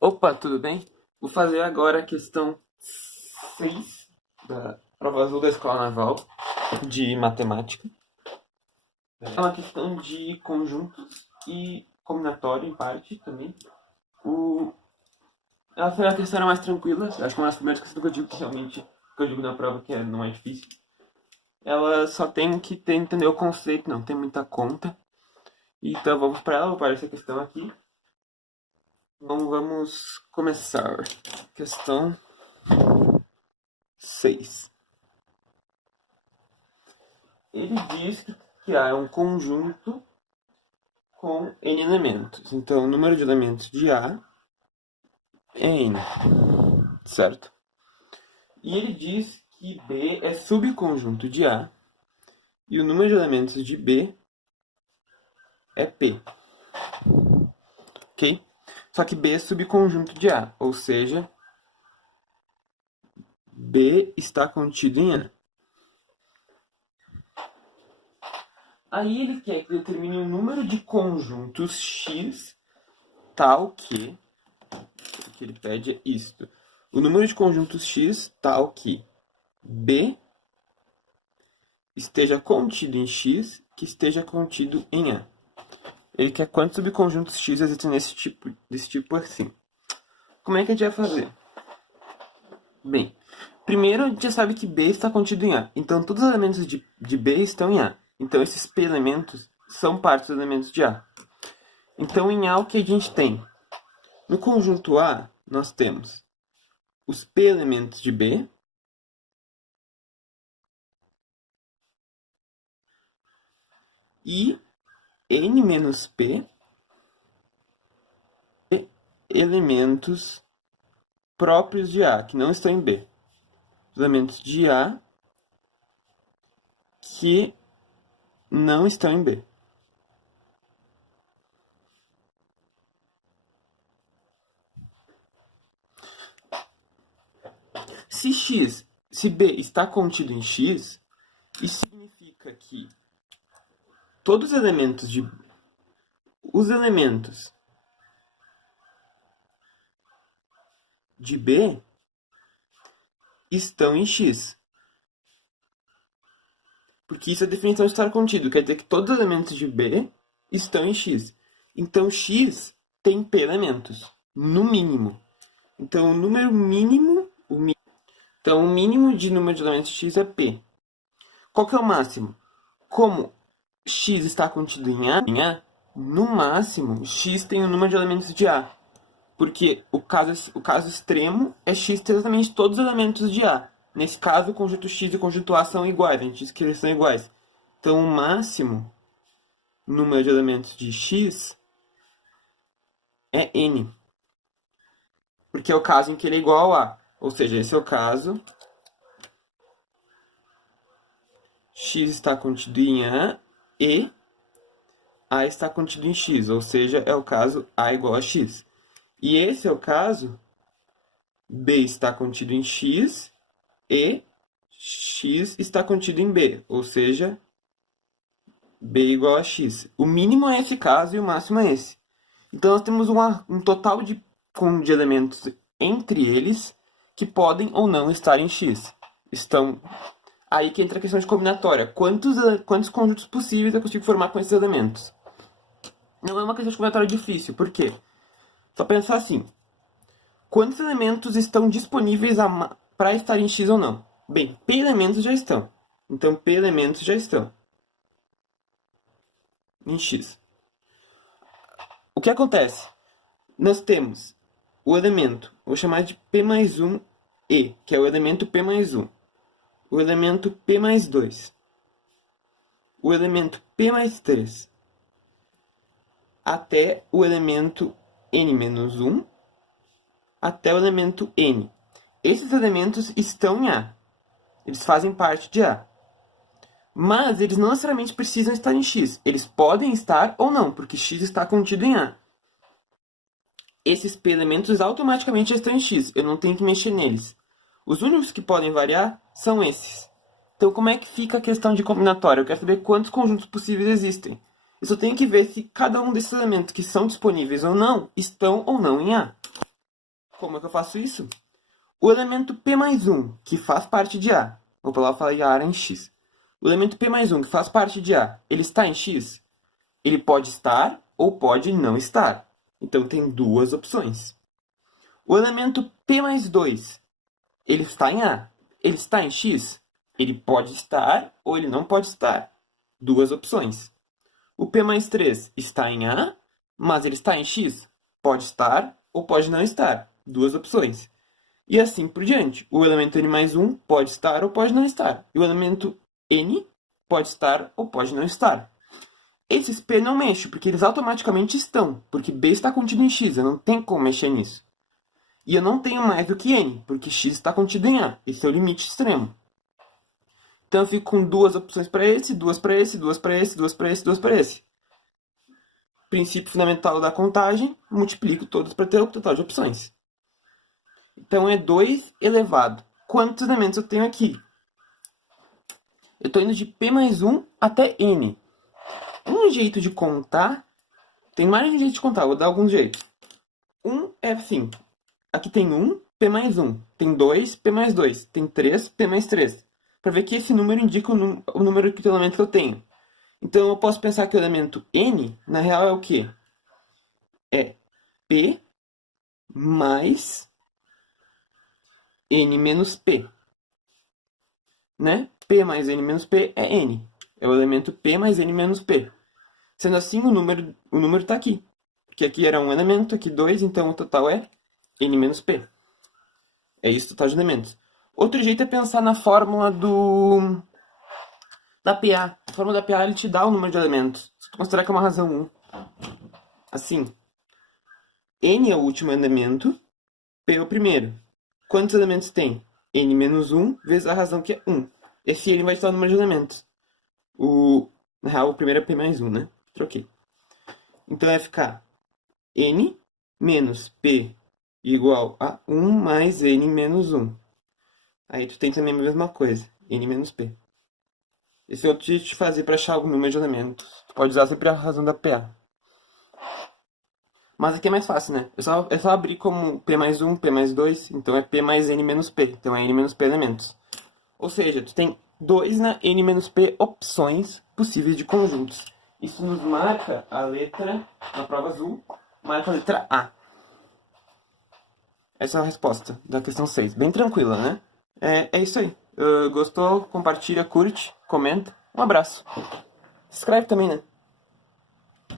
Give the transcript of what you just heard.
Opa, tudo bem? Vou fazer agora a questão 6 da prova azul da Escola Naval de Matemática. É uma questão de conjuntos e combinatório em parte também. O... Ela foi a questão mais tranquila, acho que uma das primeiras questões que eu digo que realmente, que eu digo na prova que não é difícil. Ela só tem que entender o conceito, não tem muita conta. Então vamos para ela, para essa questão aqui. Então vamos começar. Questão 6. Ele diz que A é um conjunto com N elementos. Então, o número de elementos de A é N, certo? E ele diz que B é subconjunto de A e o número de elementos de B é P. Ok? Só que B é subconjunto de A, ou seja, B está contido em A. Aí ele quer que determine o número de conjuntos X tal que... O que ele pede é isto. O número de conjuntos X tal que B esteja contido em X, que esteja contido em A. Ele quer quantos subconjuntos X existem desse tipo assim. Como é que a gente vai fazer? Bem, primeiro a gente já sabe que B está contido em A. Então todos os elementos de B estão em A. Então esses P elementos são parte dos elementos de A. Então em A o que a gente tem? No conjunto A nós temos os P elementos de B e N menos P elementos próprios de A, que não estão em B. Elementos de A que não estão em B. Se B está contido em X, isso significa que todos os elementos de B estão em X. Porque isso é a definição de estar contido. Quer dizer que todos os elementos de B estão em X. Então, X tem P elementos, no mínimo. Então, o número mínimo... Então, o mínimo de número de elementos de X é P. Qual que é o máximo? Como X está contido em A, no máximo, X tem o número de elementos de A. Porque o caso extremo é X ter exatamente todos os elementos de A. Nesse caso, o conjunto X e o conjunto A são iguais. A gente diz que eles são iguais. Então, o máximo número de elementos de X é N. Porque é o caso em que ele é igual a A. Ou seja, esse é o caso. X está contido em A e A está contido em X. Ou seja, é o caso A igual a X. E esse é o caso B está contido em X e X está contido em B. Ou seja, B igual a X. O mínimo é esse caso e o máximo é esse. Então, nós temos um total de elementos entre eles que podem ou não estar em X. Aí que entra a questão de combinatória. Quantos conjuntos possíveis eu consigo formar com esses elementos? Não é uma questão de combinatória difícil. Por quê? Só pensar assim. Quantos elementos estão disponíveis para estar em X ou não? Bem, P elementos já estão. Então, P elementos já estão em X. O que acontece? Nós temos o elemento, vou chamar de P mais 1 E, que é o elemento P mais 1. O elemento P mais 2. O elemento P mais 3. Até o elemento N menos 1. Até o elemento N. Esses elementos estão em A. Eles fazem parte de A. Mas eles não necessariamente precisam estar em X. Eles podem estar ou não, porque X está contido em A. Esses P elementos automaticamente já estão em X. Eu não tenho que mexer neles. Os únicos que podem variar são esses. Então, como é que fica a questão de combinatória? Eu quero saber quantos conjuntos possíveis existem. Eu só tenho que ver se cada um desses elementos que são disponíveis ou não estão ou não em A. Como é que eu faço isso? O elemento P mais 1, que faz parte de A, vou falar de A em X. O elemento P mais 1, que faz parte de A, ele está em X? Ele pode estar ou pode não estar. Então, tem duas opções. O elemento P mais 2, ele está em A. Ele está em X? Ele pode estar ou ele não pode estar. Duas opções. O P mais 3 está em A, mas ele está em X? Pode estar ou pode não estar. Duas opções. E assim por diante. O elemento N mais 1 pode estar ou pode não estar. E o elemento N pode estar ou pode não estar. Esses P não mexo, porque eles automaticamente estão. Porque B está contido em X, eu não tenho como mexer nisso. E eu não tenho mais do que N, porque X está contido em A. Esse é o limite extremo. Então eu fico com duas opções para esse, duas para esse, duas para esse, duas para esse, duas para esse. Princípio fundamental da contagem, multiplico todas para ter o total de opções. Então é 2 elevado. Quantos elementos eu tenho aqui? Eu estou indo de P mais 1 até N. Um jeito de contar... Tem mais de um jeito de contar, vou dar alguns jeitos. Um é assim. Aqui tem 1, P mais 1. Tem 2, P mais 2. Tem 3, P mais 3. Para ver que esse número indica o número de elemento que eu tenho. Então eu posso pensar que o elemento N, na real, é o quê? É P mais N menos P. Né? P mais N menos P é N. É o elemento P mais N menos P. Sendo assim, o número está aqui. Que aqui era um elemento, aqui 2, então o total é N menos P. É isso o total de elementos. Outro jeito é pensar na fórmula da PA. A fórmula da PA ele te dá o número de elementos. Se tu considerar que é uma razão 1. Assim. N é o último elemento, P é o primeiro. Quantos elementos tem? N menos 1 vezes a razão que é 1. Esse N vai te dar o número de elementos. Na real, o primeiro é P mais 1, né? Troquei. Então vai ficar N menos P igual a 1 mais N menos 1. Aí tu tem também a mesma coisa, N menos P. Esse é outro jeito de fazer para achar algum número de elementos. Tu pode usar sempre a razão da PA. Mas aqui é mais fácil, né? É só abrir como P mais 1, P mais 2, então é P mais N menos P. Então é N menos P elementos. Ou seja, tu tem 2 na N menos P opções possíveis de conjuntos. Isso nos marca a letra, na prova azul, marca a letra A. Essa é a resposta da questão 6. Bem tranquila, né? É isso aí. Gostou? Compartilha, curte, comenta. Um abraço. Se inscreve também, né?